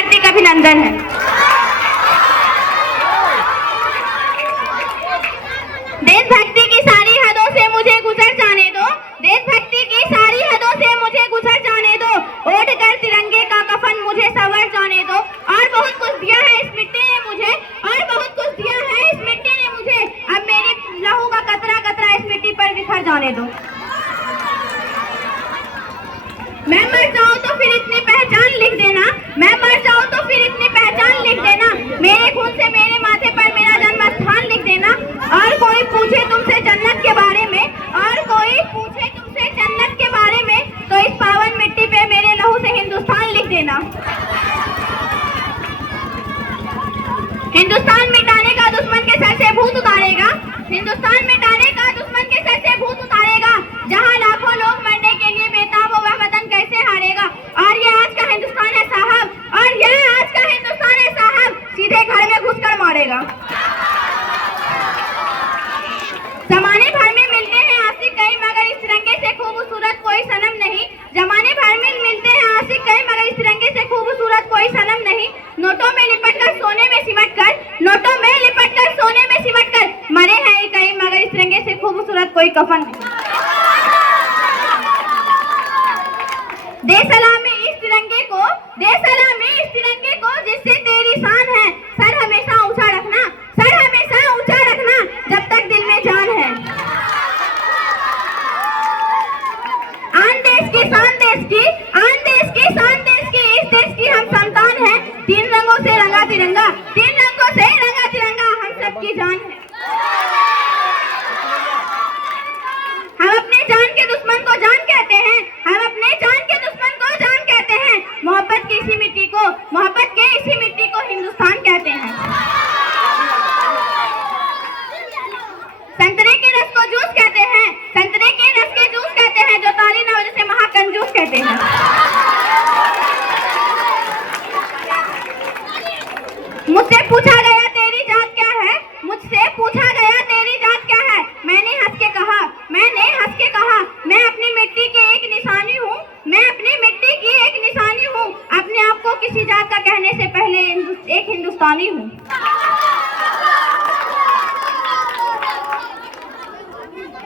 हार्दिक अभिनंदन है। देशभक्ति की सारी हदों से मुझे गुजर जाने दो, देशभक्ति की सारी हदों से मुझे गुजर जाने दो, ओढ़ कर तिरंगे का कफन मुझे सवर जाने दो। और बहुत कुछ दिया है इस मिट्टी ने मुझे, और बहुत कुछ दिया है इस मिट्टी ने मुझे, अब मेरे लहू का कतरा कतरा इस मिट्टी पर बिखर जाने दो। मैं मर जाऊं तो फिर इतनी पहचान लिख देना, मैं मर जाऊं तो फिर इतनी पहचान लिख देना, मेरे खून से मेरे माथे पर मेरा जन्म स्थान लिख देना। और कोई पूछे तुमसे जन्नत के बारे में, और कोई पूछे तुमसे जन्नत के बारे में, तो इस पावन मिट्टी पे मेरे लहू से हिंदुस्तान लिख देना। हिंदुस्तान मिटाने का दुश्मन के सर से भूत उतारेगा, हिंदुस्तान मिटाने का दुश्मन के सर से भूत उतारेगा, जहां लाखों लोग मरने के लिए बेताब हो वह वतन कैसे हारेगा। और ये आज का हिंदुस्तान है साहब, और ये आज का हिंदुस्तान है साहब, सीधे घर में घुसकर मारेगा। जमाने भर में मिलते हैं आशिक कई, मगर इस तिरंगे से खूबसूरत कोई सनम नहीं। जमाने भर में मिलते हैं आशिक कई, मगर इस तिरंगे से खूबसूरत कोई सनम नहीं। नोटों में लिपटकर सोने में सिमट कर, नोटों में लिपटकर सोने में सिमट कर मरे हैं कई, मगर इस तिरंगे से खूबसूरत कोई कफन नहीं। दे सलामी इस तिरंगे को, दे सलामी इस तिरंगे को जिससे तेरी शान है। सर हमेशा ऊंचा रखना, सर हमेशा ऊंचा रखना, जब तक दिल में जान है। आन देश की शान देश की, आन देश की शान देश की, इस देश की हम संतान है। तीन रंगों से रंगा तिरंगा, तीन रंगों से रंगा तिरंगा हम सबकी जान है। हम अपने जान के दुश्मन को जान कहते हैं, हम अपने जान के दुश्मन को जान कहते हैं। मोहब्बत की इसी मिट्टी को, मोहब्बत के इसी मिट्टी को हिंदुस्तान कहते हैं। संतरे के रस को जूस कहते हैं, संतरे के रस के जूस कहते हैं, जो तारी ना वजह से महाकंजूस कहते हैं। मुझसे पूछा गया तेरी जात क्या है, मुझसे पूछा गया तेरी जात क्या है, मैंने हंस के कहा, मैंने हंस के कहा, मैं अपनी मिट्टी की एक निशानी हूँ, मैं अपनी मिट्टी की एक निशानी हूँ, अपने आप को किसी जात का कहने से पहले एक हिंदुस्तानी हूँ।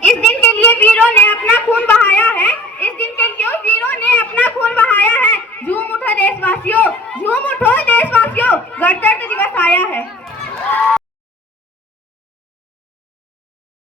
इस दिन के लिए वीरों ने अपना खून बहाया है, इस दिन के लिए वीरों ने अपना खून बहाया है। झूम उठो देशवासियों, झूम उठो देशवासियों, गणतंत्र दिवस आया है।